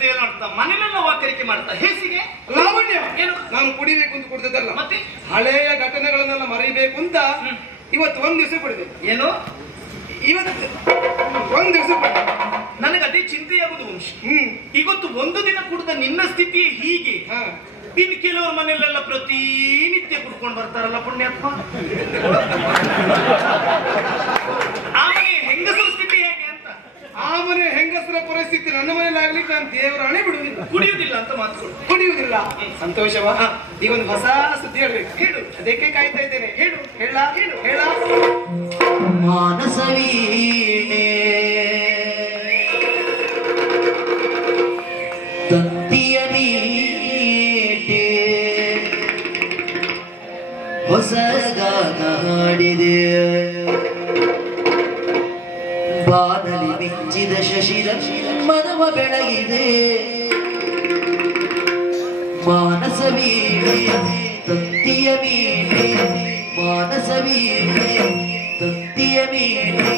ತೇಲ್ ಮಾಡ್ತಾ ಮನೆಯಲ್ಲೆಲ್ಲ ವಾಕರಿಕೆ ಮಾಡ್ತಾ ಹೇಸಿಗೆ ಲಾವಣ್ಯ ಏನು ನಾನು ಕುಡಿಬೇಕು ಅಂತ ಕುಡಿದದ್ದಲ್ಲ, ಮತ್ತೆ ಹಳೆಯ ಘಟನೆಗಳನ್ನೆಲ್ಲ ಮರಿಬೇಕು ಅಂತ ಇವತ್ತು ಒಂದ್ ದಿವಸ ಕುಡಿದೆ. ಏನು ಇವತ್ತು ಒಂದ್ ದಿವಸ ಕುಡಿದೆ. ನನಗೆ ಅದೇ ಚಿಂತೆಯಾಗುದು ವಂಶ. ಇವತ್ತು ಒಂದು ದಿನ ಕುಡಿದ ನಿನ್ನ ಸ್ಥಿತಿ ಹೀಗೆ. ಹಾ, ಇನ್ನು ಕೆಲವರು ಮನೆಯಲ್ಲೆಲ್ಲ ಪ್ರತಿನಿತ್ಯ ಕುಡ್ಕೊಂಡು ಬರ್ತಾರಲ್ಲ ಪುಣ್ಯಾತ್ಮ. ಆಮೇಲೆ ಹೆಂಗಸರ ಸ್ಥಿತಿ ಹೇಗೆ ಅಂತ. ಆ ಮನೆ ಹೆಂಗಸರ ಪರಿಸ್ಥಿತಿ ನನ್ನ ಮನೇಲಿ ಆಗ್ಲಿಕ್ಕೆ ನಾನು ದೇವರ ಹಣೆ ಬಿಡುವುದಿಲ್ಲ. ಕುಡಿಯುವುದಿಲ್ಲ ಅಂತ ಮಾತುಗಳು. ಕುಡಿಯುವುದಿಲ್ಲ. ಸಂತೋಷವಾ? ಈಗ ಒಂದು ಹೊಸ ಸುದ್ದಿ ಹೇಳ್ಬೇಕು. ಹೇಳು. ಅದಕ್ಕೆ ಕಾಯ್ತಾ ಇದ್ದೇನೆ. ಹೇಳು. ಹೇಳ ಹೇಳು. ಹೇಳ. ಮಾನಸವೀಣೆ ತಂತಿಯ ಮೀಟೆ ಹೊಸ ಗಾನ ಹಾಡಿದೆ, ಬಾನಲಿ ಮಿಂಚಿದ ಶಶಿರ ಮನವ ಬೆಳಗಿದೆ. ಮಾನಸವೀಣೆ ತಂತಿಯ ಮೀಟೆ, ಮಾನಸವೀಣೆ ತಂತಿಯ ಮೀಟೆ